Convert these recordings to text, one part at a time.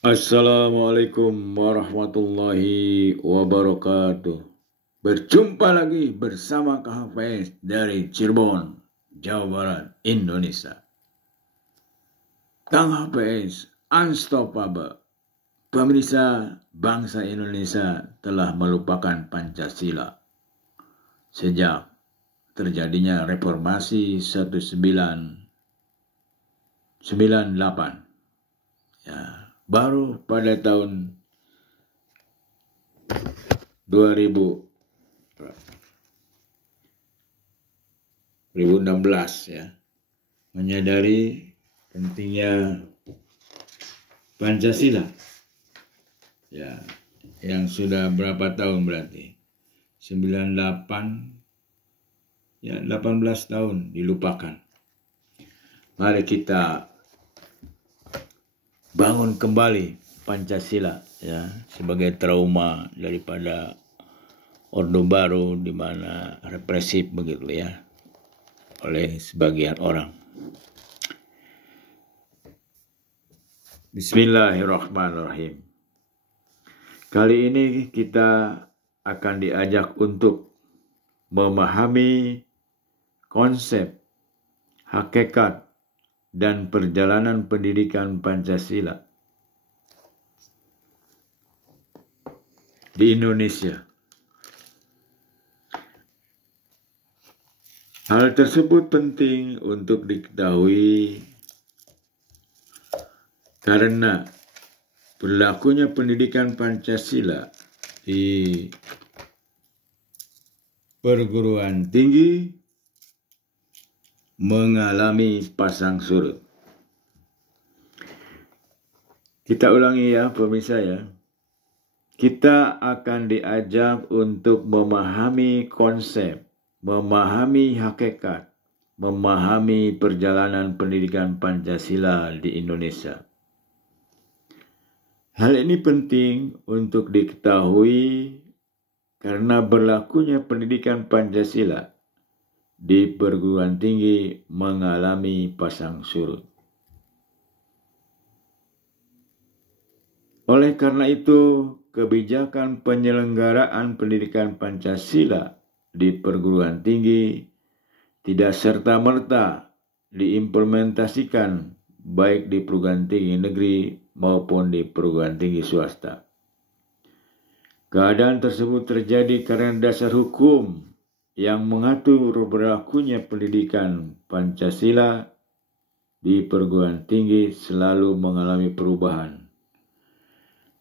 Assalamualaikum warahmatullahi wabarakatuh. Berjumpa lagi bersama Kak Hafiz dari Cirebon, Jawa Barat, Indonesia. Kang Hafiz, unstoppable. Pemirsa, bangsa Indonesia telah melupakan Pancasila sejak terjadinya reformasi 1998. Ya, baru pada tahun 2016 ya, menyadari pentingnya Pancasila. Ya, yang sudah berapa tahun berarti? 98, ya 18 tahun dilupakan. Mari kita bangun kembali Pancasila ya, sebagai trauma daripada Orde Baru di mana represif begitu ya oleh sebagian orang. Bismillahirrahmanirrahim. Kali ini kita akan diajak untuk memahami konsep, hakikat, dan perjalanan pendidikan Pancasila di Indonesia. Hal tersebut penting untuk diketahui karena berlakunya pendidikan Pancasila di perguruan tinggi mengalami pasang surut. Kita ulangi ya pemirsa ya. Kita akan diajak untuk memahami konsep, memahami hakikat, memahami perjalanan pendidikan Pancasila di Indonesia. Hal ini penting untuk diketahui karena berlakunya pendidikan Pancasila di perguruan tinggi mengalami pasang surut. Oleh karena itu, kebijakan penyelenggaraan pendidikan Pancasila di perguruan tinggi tidak serta-merta diimplementasikan baik di perguruan tinggi negeri maupun di perguruan tinggi swasta. Keadaan tersebut terjadi karena dasar hukum yang mengatur berlakunya pendidikan Pancasila di perguruan tinggi selalu mengalami perubahan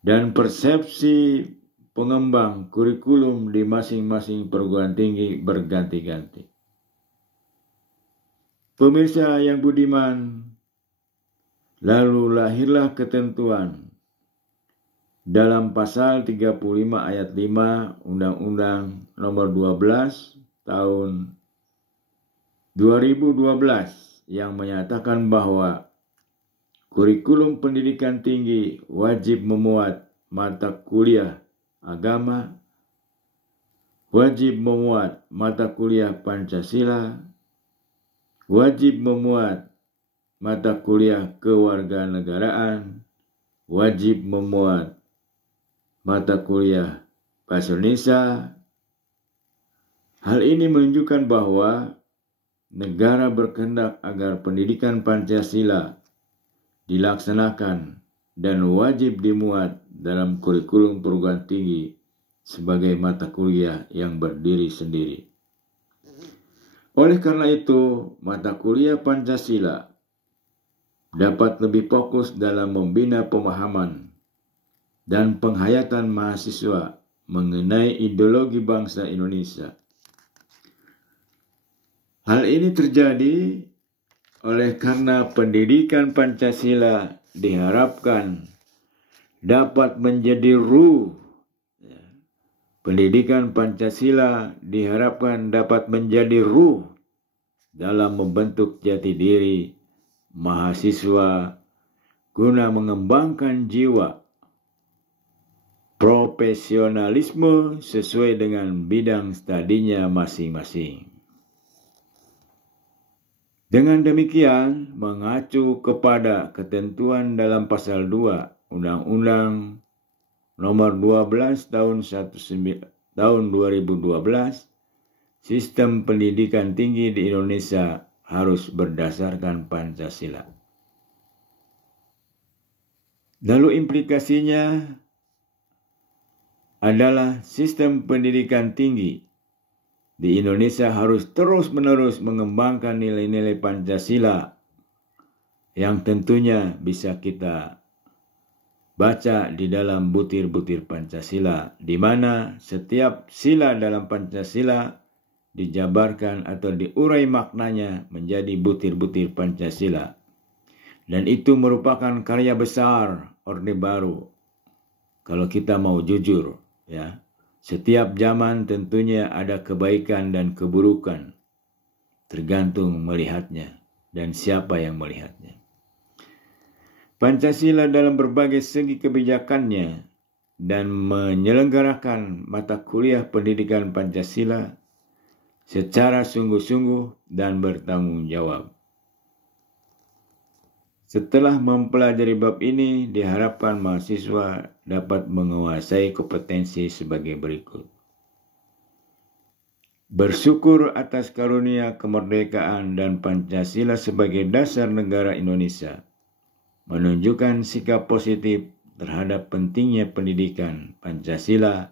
dan persepsi pengembang kurikulum di masing-masing perguruan tinggi berganti-ganti. Pemirsa yang budiman, lalu lahirlah ketentuan dalam pasal 35 ayat 5 Undang-Undang Nomor 12 tahun 2012 yang menyatakan bahwa kurikulum pendidikan tinggi wajib memuat mata kuliah agama, wajib memuat mata kuliah Pancasila, wajib memuat mata kuliah kewarganegaraan, wajib memuat mata kuliah Bahasa Indonesia. Hal ini menunjukkan bahwa negara berkehendak agar pendidikan Pancasila dilaksanakan dan wajib dimuat dalam kurikulum perguruan tinggi sebagai mata kuliah yang berdiri sendiri. Oleh karena itu, mata kuliah Pancasila dapat lebih fokus dalam membina pemahaman dan penghayatan mahasiswa mengenai ideologi bangsa Indonesia. Hal ini terjadi oleh karena pendidikan Pancasila diharapkan dapat menjadi ruh. Pendidikan Pancasila diharapkan dapat menjadi ruh dalam membentuk jati diri mahasiswa guna mengembangkan jiwa profesionalisme sesuai dengan bidang studinya masing-masing. Dengan demikian, mengacu kepada ketentuan dalam pasal 2 Undang-Undang Nomor 12 tahun 2012, sistem pendidikan tinggi di Indonesia harus berdasarkan Pancasila. Lalu implikasinya adalah sistem pendidikan tinggi di Indonesia harus terus-menerus mengembangkan nilai-nilai Pancasila yang tentunya bisa kita baca di dalam butir-butir Pancasila, di mana setiap sila dalam Pancasila dijabarkan atau diurai maknanya menjadi butir-butir Pancasila. Dan itu merupakan karya besar Orde Baru. Kalau kita mau jujur, ya, setiap zaman tentunya ada kebaikan dan keburukan, tergantung melihatnya dan siapa yang melihatnya. Pancasila dalam berbagai segi kebijakannya dan menyelenggarakan mata kuliah pendidikan Pancasila secara sungguh-sungguh dan bertanggung jawab. Setelah mempelajari bab ini, diharapkan mahasiswa dapat menguasai kompetensi sebagai berikut. Bersyukur atas karunia kemerdekaan dan Pancasila sebagai dasar negara Indonesia, menunjukkan sikap positif terhadap pentingnya pendidikan Pancasila,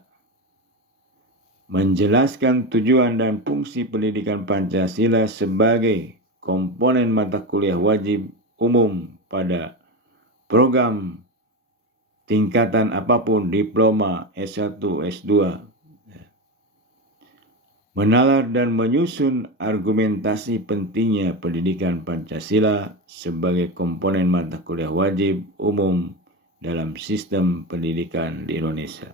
menjelaskan tujuan dan fungsi pendidikan Pancasila sebagai komponen mata kuliah wajib umum pada program tingkatan apapun, diploma, S1, S2, menalar dan menyusun argumentasi pentingnya pendidikan Pancasila sebagai komponen mata kuliah wajib umum dalam sistem pendidikan di Indonesia.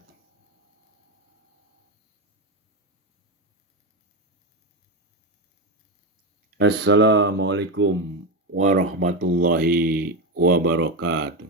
Assalamualaikum warahmatullahi wabarakatuh.